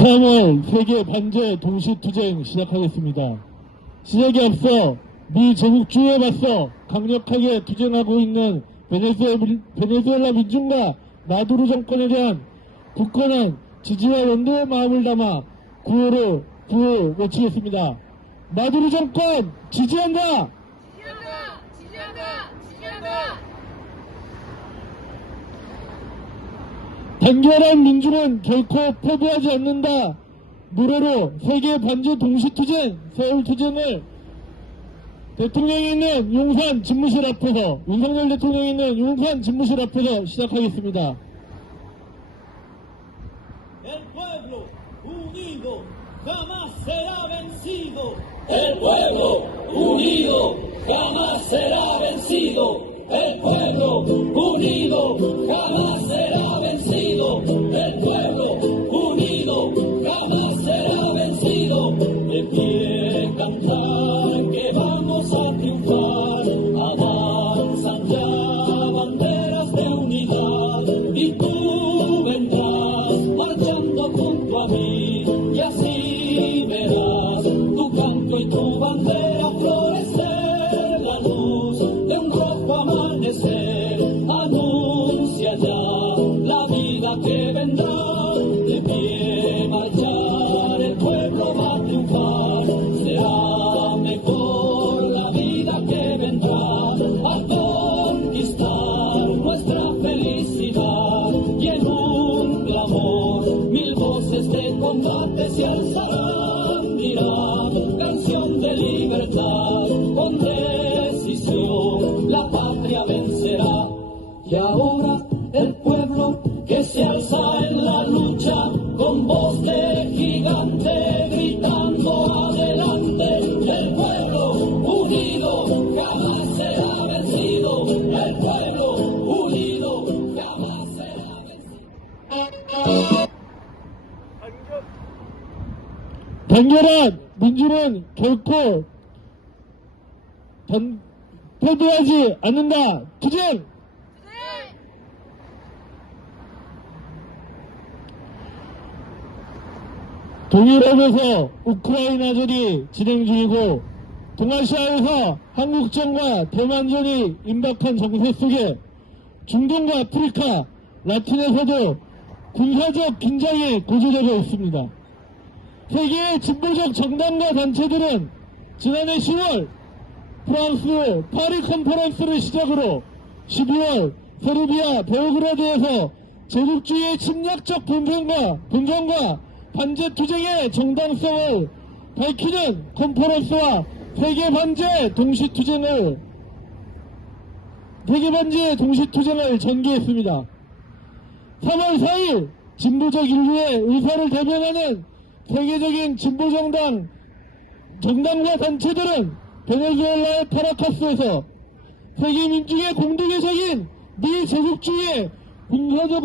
3월 세계 반제 동시투쟁 시작하겠습니다. 시작에 앞서 미 제국주의에 맞서 강력하게 투쟁하고 있는 베네수엘라 민중과 마두로 정권에 대한 굳건한 지지와 연대의 마음을 담아 구호 외치겠습니다. 마두로 정권 지지한다! 지지한다! 지지한다! 지지한다! 단결한 민주는 결코 패배하지 않는다. 노래로 세계 반제 동시투쟁 서울투쟁을 대통령이 있는 용산 집무실 앞에서, 윤석열 대통령이 있는 용산 집무실 앞에서 시작하겠습니다. El pueblo unido jamás será vencido. El pueblo unido jamás será vencido. El pueblo unido jamás será vencido. El pueblo unido jamás será vencido. De pie cantar que vamos a triunfar. Avanzan ya banderas de unidad y tú vendrás marchando junto a mí y así verás tu canto y tu bandera florecer. La luz de un rojo amanecer anuncia ya la vida que vendrá. De pie marchar el pueblo va a triunfar. Será mejor la vida que vendrá a conquistar nuestra felicidad. Y en un clamor mil voces de combate se alzarán. Dirá canción de libertad, con decisión la patria vencerá. Y ahora el pueblo que se alza en la lucha con voz de gigante gritando adelante. El pueblo unido jamás será vencido. El pueblo unido jamás será vencido. 단결한 민주는 결코 패배하지 않는다. 투쟁! 동유럽에서 우크라이나전이 진행 중이고 동아시아에서 한국전과 대만전이 임박한 정세 속에 중동과 아프리카, 라틴에서도 군사적 긴장이 고조되고 있습니다. 세계의 진보적 정당과 단체들은 지난해 10월 프랑스 파리 컨퍼런스를 시작으로 12월 세르비아 베오그라드에서 제국주의의 침략적 분쟁과 반제 투쟁의 정당성을 밝히는 컨퍼런스와 세계 반제 동시투쟁을 전개했습니다. 3월 4일 진보적 인류의 의사를 대변하는 세계적인 정당과 단체들은 베네수엘라의 카라카스에서 세계 민중의 공동의 적인 미 제국주의의 군사적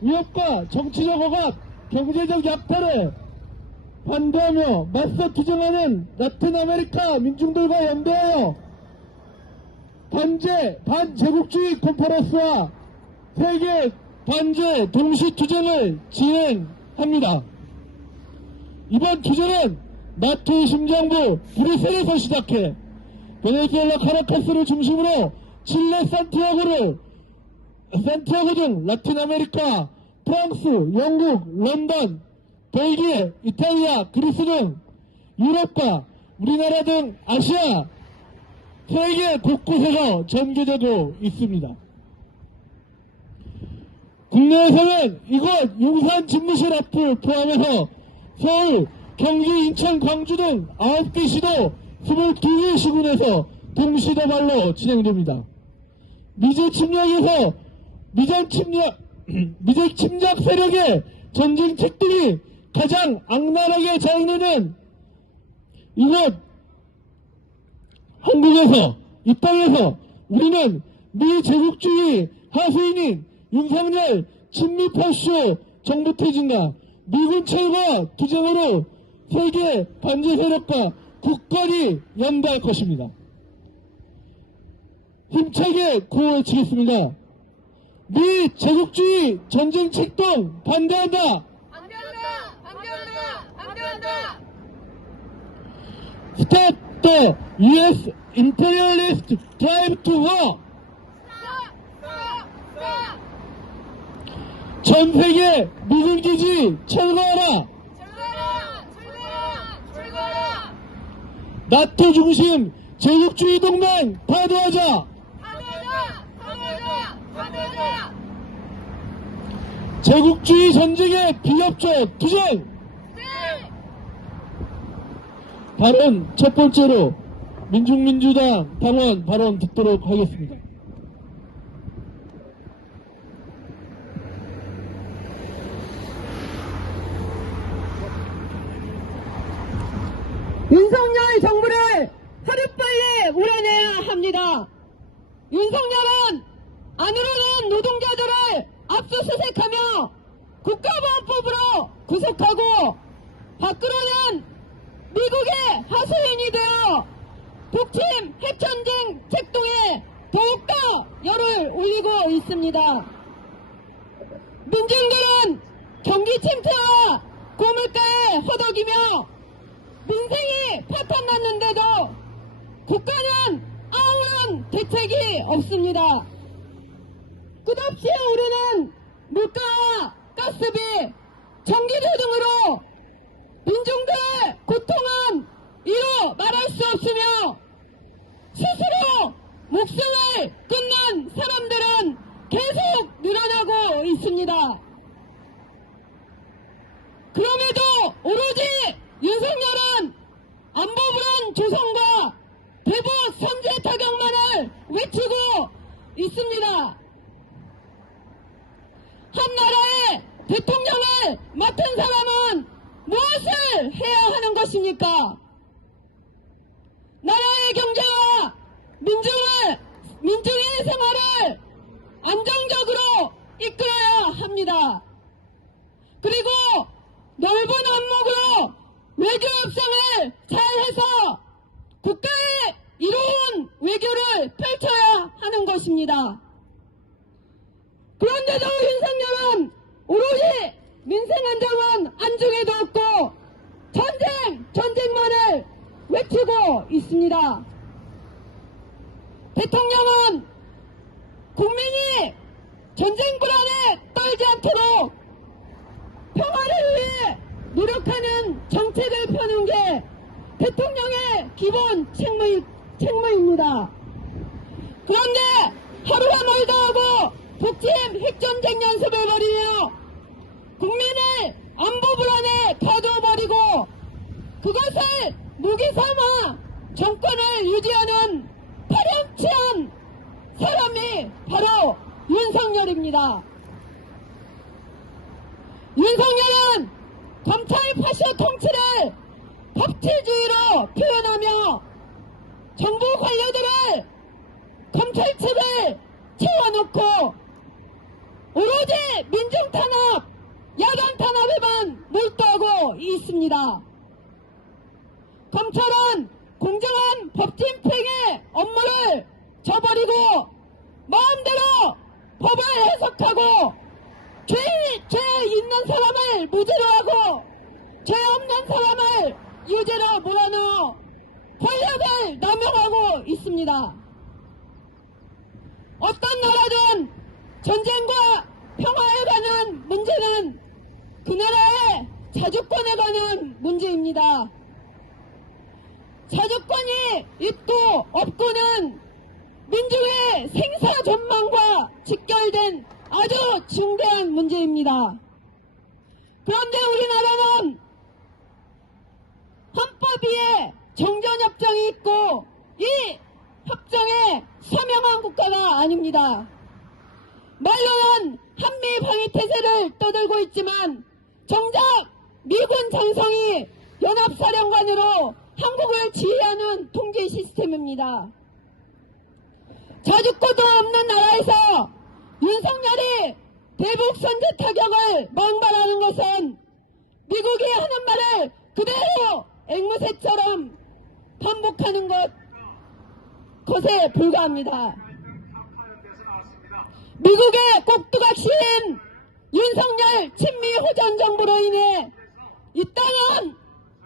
위협과 정치적 억압, 경제적 약탈에 반대하며 맞서 투쟁하는 라틴 아메리카 민중들과 연대하여 반제국주의 컨퍼런스와 세계 반제 동시투쟁을 진행합니다. 이번 투쟁은 나토 심장부 브뤼셀에서 시작해 베네수엘라 카라카스를 중심으로 칠레 산티아고 등 라틴 아메리카, 프랑스, 영국, 런던, 벨기에, 이탈리아, 그리스 등 유럽과 우리나라 등 아시아, 세계 곳곳에서 전개되고 있습니다. 국내에서는 이곳 용산 집무실 앞을 포함해서 서울, 경기, 인천, 광주 등 9개 시도 22개 시군에서 동시다발로 진행됩니다. 미제 침략 세력의 전쟁책들이 가장 악랄하게 자행되는 이곳 한국에서, 이 땅에서 우리는 미 제국주의 하수인인 윤석열 친미파쇼 정부 퇴진과 미군 철거 투쟁으로 세계 반제 세력과 굳건히 연대할 것입니다. 힘차게 구호 외치겠습니다. 미 제국주의 전쟁 책동 반대한다. 반대한다! 반대한다! Stop the U.S. imperialist drive to war. 전 세계 미군 기지 철거하라. 나토 중심 제국주의 동맹 파도하자. 제국주의 전쟁의 비협조 투쟁. 발언 첫 번째로 민중민주당 당원 발언 듣도록 하겠습니다. 윤석열 정부를 하루빨리 몰아내야 합니다. 윤석열은 안으로는 노동자들을 압수수색하며 국가보안법으로 구속하고 밖으로는 미국의 하수인이 되어 북침 핵전쟁 책동에 더욱더 열을 올리고 있습니다. 민중들은 경기 침체와 고물가에 허덕이며 민생이 파탄났는데도 국가는 아무런 대책이 없습니다. 끝없이 오르는 물가와 가스비, 전기료 등으로 민중들의 고통은 이루 말할 수 없으며 스스로 목숨을 끊는 사람들은 계속 늘어나고 있습니다. 그럼에도 오로지 윤석열은 안보불안 조성과 대북 선제 타격만을 외치고 있습니다. 한 나라의 대통령을 맡은 사람은 무엇을 해야 하는 것입니까? 나라의 경제와 민중의 생활을 안정적으로 이끌어야 합니다. 그리고 넓은 안목으로 외교 협상을 잘해서 국가의 이로운 외교를 펼쳐야 하는 것입니다. 그런데도 윤석열은 오로지 민생 안정은 안중에도 없고 전쟁만을 외치고 있습니다. 대통령은 국민이 전쟁 불안에 떨지 않도록 평화를 위해 노력하는 정책을 펴는 게 대통령의 기본 책무입니다. 그런데 하루가 멀다 하고 북침 핵전쟁 연습을 벌이며 국민을 안보 불안에 가둬버리고 그것을 무기 삼아 정권을 유지하는 파렴치한 사람이 바로 윤석열입니다. 윤석열은 검찰 파쇼 통치를 법치주의로 표현하며 정부 관료들을 검찰 측을 채워놓고 오로지 민중 탄압, 야당 탄압에만 몰두하고 있습니다. 검찰은 공정한 법집행의 업무를 저버리고 마음대로 법을 해석하고 죄 있는 사람을 무죄로 하고 죄 없는 사람을 유죄로 몰아넣어 권력을 남용하고 있습니다. 어떤 나라든 전쟁과 평화에 관한 문제는 그 나라의 자주권에 관한 문제입니다. 자주권이 있고 없고는 민중의 생사 전망과 직결된 아주 중대한 문제입니다. 그런데 우리나라는 헌법 위에 정전협정이 있고 이 협정에 서명한 국가가 아닙니다. 말로는 한미 방위태세를 떠들고 있지만 정작 미군 장성이 연합사령관으로 한국을 지휘하는 통제 시스템입니다. 자주권도 없는 나라에서 윤석열이 대북 선제 타격을 망발하는 것은 미국이 하는 말을 그대로 앵무새처럼 반복하는 것에 불과합니다. 미국의 꼭두각시인 윤석열 친미 호전 정부로 인해 이 땅은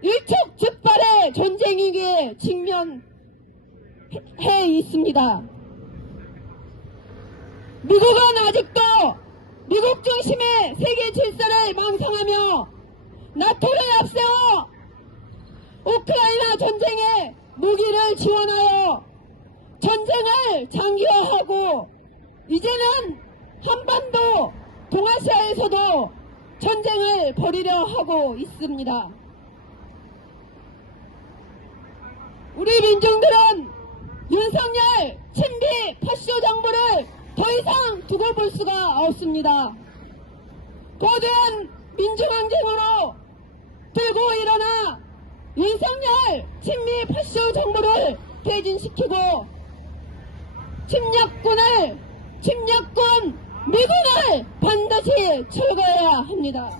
일촉즉발의 전쟁 위기에 직면해 있습니다. 미국은 아직도 미국 중심의 세계 질서를 망성하며 나토를 앞세워 우크라이나 전쟁에 무기를 지원하여 전쟁을 장기화하고 이제는 한반도 동아시아에서도 전쟁을 벌이려 하고 있습니다. 우리 민중들은 윤석열 친비 파쇼 정부를 더 이상 두고 볼 수가 없습니다. 거대한 민주항쟁으로 들고 일어나 윤석열 친미 파쇼 정부를 퇴진시키고 침략군 미군을 반드시 철거해야 합니다.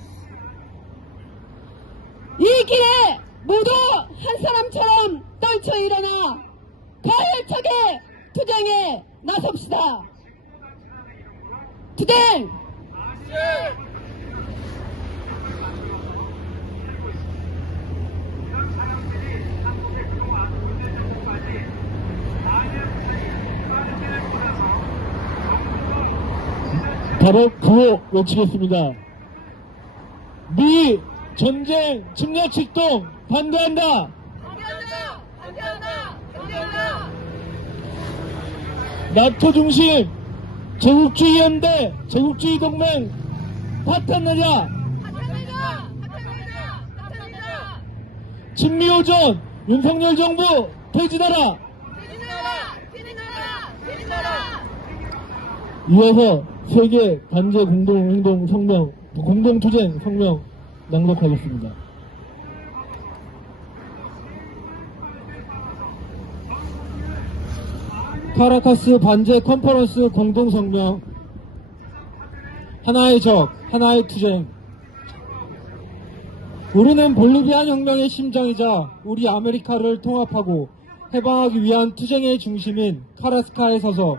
이 길에 모두 한 사람처럼 떨쳐 일어나 가열차게 투쟁에 나섭시다. 투쟁! 바로 구호 외치겠습니다. 미 전쟁 침략 출동 반대한다. 반대한다. 나토 중심 제국주의 연대 제국주의 동맹 파탄하자. 친미오전 윤석열 정부 퇴진하라. 이어서 세계 단체 공동행동 성명 공동투쟁 성명 낭독하겠습니다. 카라카스 반제 컨퍼런스 공동성명. 하나의 적, 하나의 투쟁. 우리는 볼리비아 혁명의 심장이자 우리 아메리카를 통합하고 해방하기 위한 투쟁의 중심인 카라스카에 서서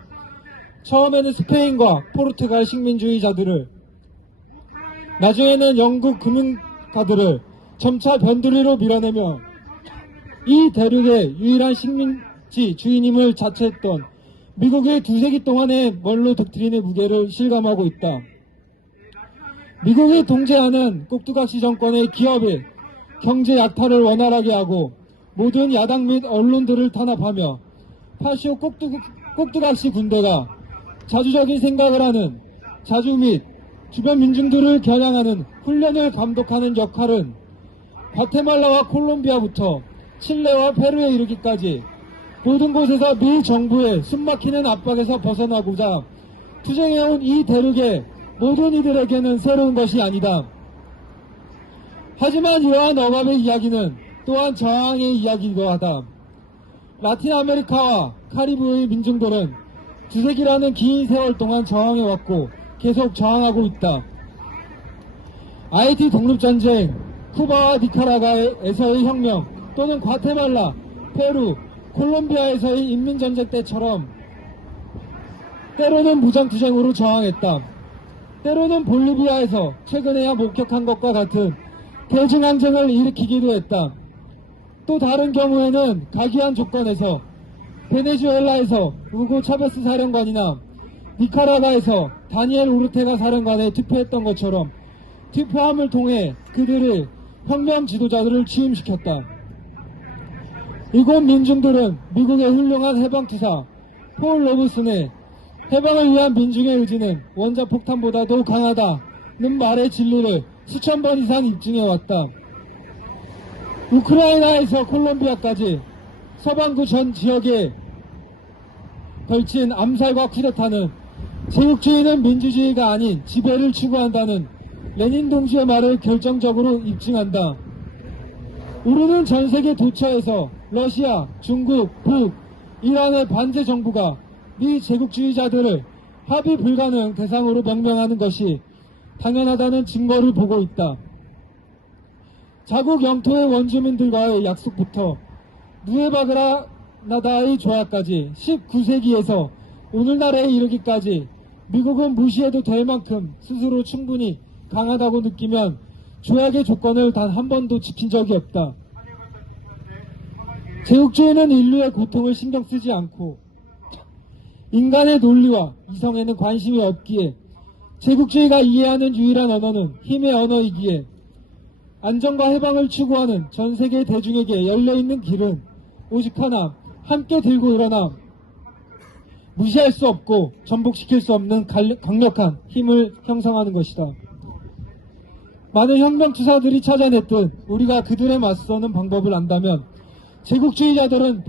처음에는 스페인과 포르투갈 식민주의자들을, 나중에는 영국 금융가들을 점차 변두리로 밀어내며 이 대륙의 유일한 식민지 주인임을 자처했던 미국의 2세기 동안의 먼로 독트린의 무게를 실감하고 있다. 미국이 통제하는 꼭두각시 정권의 기업의 경제 약탈을 원활하게 하고 모든 야당 및 언론들을 탄압하며 파시오 꼭두각시 군대가 자주적인 생각을 하는 자주 및 주변 민중들을 겨냥하는 훈련을 감독하는 역할은 과테말라와 콜롬비아부터 칠레와 페루에 이르기까지 모든 곳에서 미 정부의 숨막히는 압박에서 벗어나고자 투쟁해온 이 대륙의 모든 이들에게는 새로운 것이 아니다. 하지만 이러한 억압의 이야기는 또한 저항의 이야기이기도 하다. 라틴 아메리카와 카리브의 민중들은 2세기라는 긴 세월 동안 저항해왔고 계속 저항하고 있다. 아이티 독립전쟁, 쿠바와 니카라과에서의 혁명, 또는 과테말라, 페루, 콜롬비아에서의 인민전쟁 때처럼 때로는 무장투쟁으로 저항했다. 때로는 볼리비아에서 최근에야 목격한 것과 같은 대중항쟁을 일으키기도 했다. 또 다른 경우에는 각이한 조건에서 베네수엘라에서 우고 차베스 사령관이나 니카라과에서 다니엘 우르테가 사령관에 투표했던 것처럼 투표함을 통해 그들의 혁명 지도자들을 취임시켰다. 이곳 민중들은 미국의 훌륭한 해방투사 폴 로브슨의 해방을 위한 민중의 의지는 원자폭탄보다도 강하다는 말의 진리를 수천 번 이상 입증해왔다. 우크라이나에서 콜롬비아까지 서방구 전 지역에 걸친 암살과 쿠데타는 제국주의는 민주주의가 아닌 지배를 추구한다는 레닌 동지의 말을 결정적으로 입증한다. 우리는 전세계 도처에서 러시아, 중국, 북, 이란의 반제 정부가 미 제국주의자들을 합의 불가능 대상으로 명명하는 것이 당연하다는 증거를 보고 있다. 자국 영토의 원주민들과의 약속부터 누에바그라나다의 조약까지 19세기에서 오늘날에 이르기까지 미국은 무시해도 될 만큼 스스로 충분히 강하다고 느끼면 조약의 조건을 단 한 번도 지킨 적이 없다. 제국주의는 인류의 고통을 신경 쓰지 않고 인간의 논리와 이성에는 관심이 없기에 제국주의가 이해하는 유일한 언어는 힘의 언어이기에 안정과 해방을 추구하는 전 세계 대중에게 열려있는 길은 오직 하나, 함께 들고 일어나 무시할 수 없고 전복시킬 수 없는 강력한 힘을 형성하는 것이다. 많은 혁명투사들이 찾아냈듯 우리가 그들에 맞서는 방법을 안다면 제국주의자들은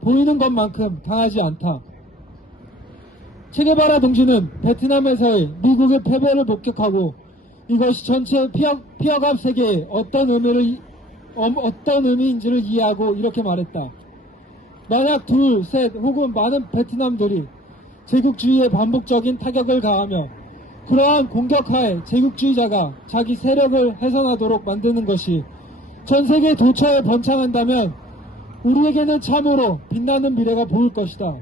보이는 것만큼 강하지 않다. 체게바라 동지는 베트남에서의 미국의 패배를 목격하고 이것이 전체 피어갑 세계에 어떤 의미인지를 이해하고 이렇게 말했다. 만약 둘, 셋 혹은 많은 베트남들이 제국주의에 반복적인 타격을 가하며 그러한 공격하에 제국주의자가 자기 세력을 훼손하도록 만드는 것이 전 세계 도처에 번창한다면 우리에게는 참으로 빛나는 미래가 보일 것이다.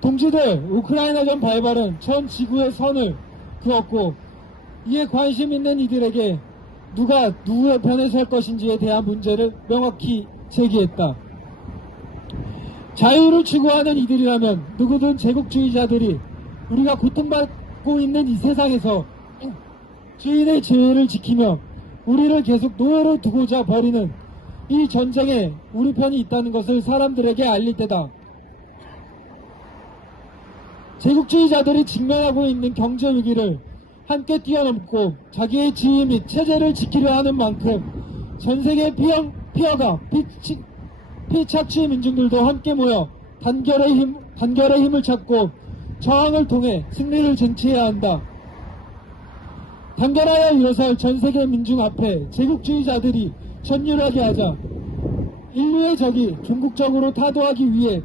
동지들, 우크라이나전 발발은 전 지구의 선을 그었고 이에 관심 있는 이들에게 누가 누구의 편에 설 것인지에 대한 문제를 명확히 제기했다. 자유를 추구하는 이들이라면 누구든 제국주의자들이 우리가 고통받고 있는 이 세상에서 주인의 지혜를 지키며 우리를 계속 노예로 두고자 벌이는 이 전쟁에 우리 편이 있다는 것을 사람들에게 알릴 때다. 제국주의자들이 직면하고 있는 경제 위기를 함께 뛰어넘고 자기의 지위 및 체제를 지키려 하는 만큼 전 세계 피어가 피착취 민중들도 함께 모여 단결의 힘을 찾고 저항을 통해 승리를 쟁취해야 한다. 단결하여 일어설 전 세계 민중 앞에 제국주의자들이 전율하게 하자. 인류의 적이 종국적으로 타도하기 위해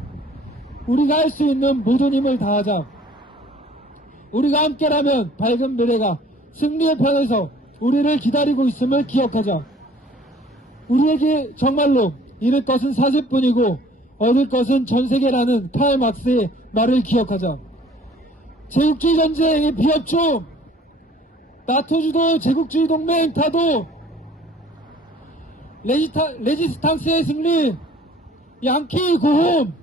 우리가 할 수 있는 모든 힘을 다하자. 우리가 함께라면 밝은 미래가 승리의 편에서 우리를 기다리고 있음을 기억하자. 우리에게 정말로 잃을 것은 사실뿐이고 얻을 것은 전 세계라는 칼 막스의 말을 기억하자. 제국주의 전쟁의 비협조, 나토 주도 제국주의 동맹 타도, 레지스탕스의 승리, 양키 고홈.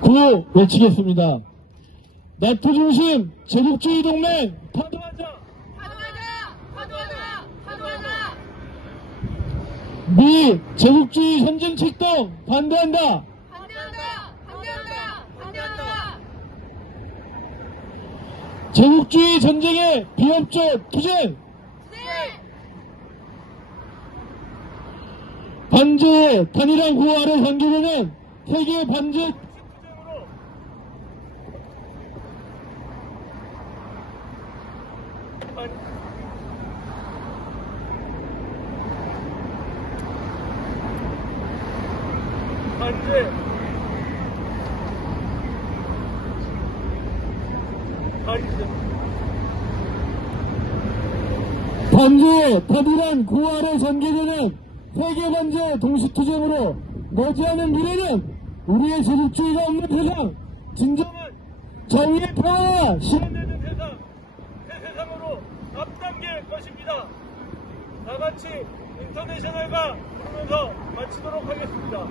구호 외치겠습니다. 나토 중심 제국주의 동맹 파도하자. 파도하자. 미 제국주의 선진 책동 반대한다. 제국주의 전쟁의 비협조 투쟁. 반제의 단일한 구호 아래 전개되는 세계 반제 반제의 단일한 구호 아래 전개되는 세계 반제 동시투쟁으로 머지않은 미래는 우리의 제국주의가 없는 세상, 진정한 정의의 평화가 실현되는 세상, 새 세상으로 앞당길 것입니다. 다같이 인터내셔널과 부르면서 마치도록 하겠습니다.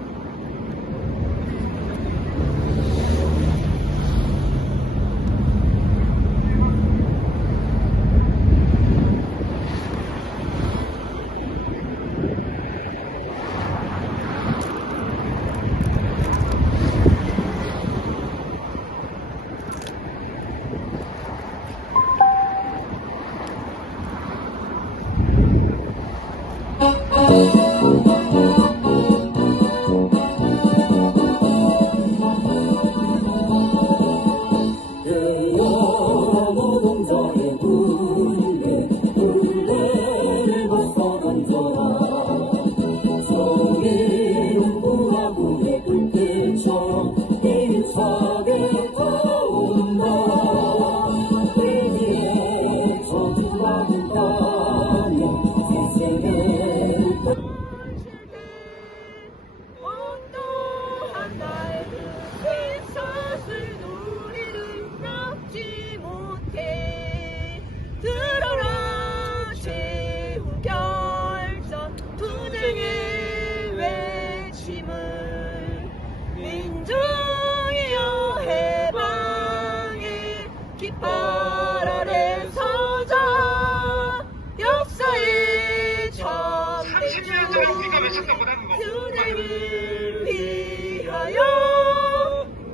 투쟁을 위하여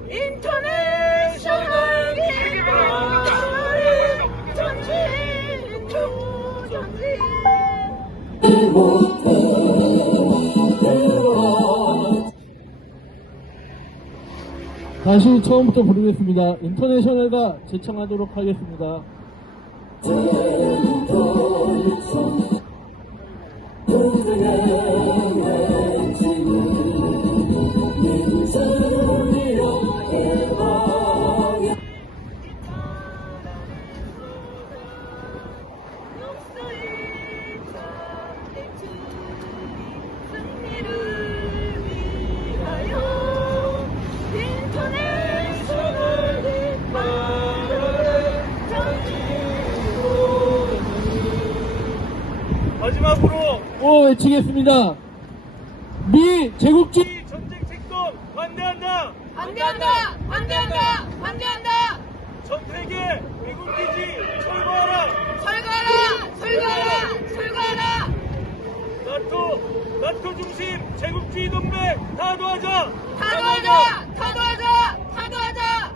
인터내셔널 기도를 전진 초전진 다시 처음부터 부르겠습니다. 인터내셔널가 제청하도록 하겠습니다. 마지막으로 외치겠습니다. 미 제국주의 전쟁 책동 반대한다. 반대한다! 반대한다! 반대한다! 전 세계 미군 기지 철거하라. 철거하라! 철거하라! 철거하라! 나토 중심 제국주의 동맹 타도하자. 타도하자! 타도하자! 타도하자!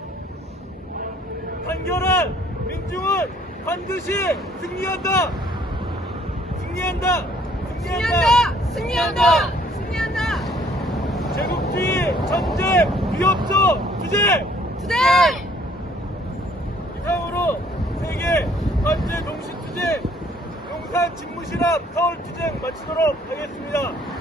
단결한 민중은 반드시 승리한다. 승리한다. 승리한다! 승리한다! 승리한다! 제국주의 전쟁 위협적 투쟁. 투쟁! 이상으로 세계 반제 동시 투쟁 용산 집무실앞 서울 투쟁 마치도록 하겠습니다.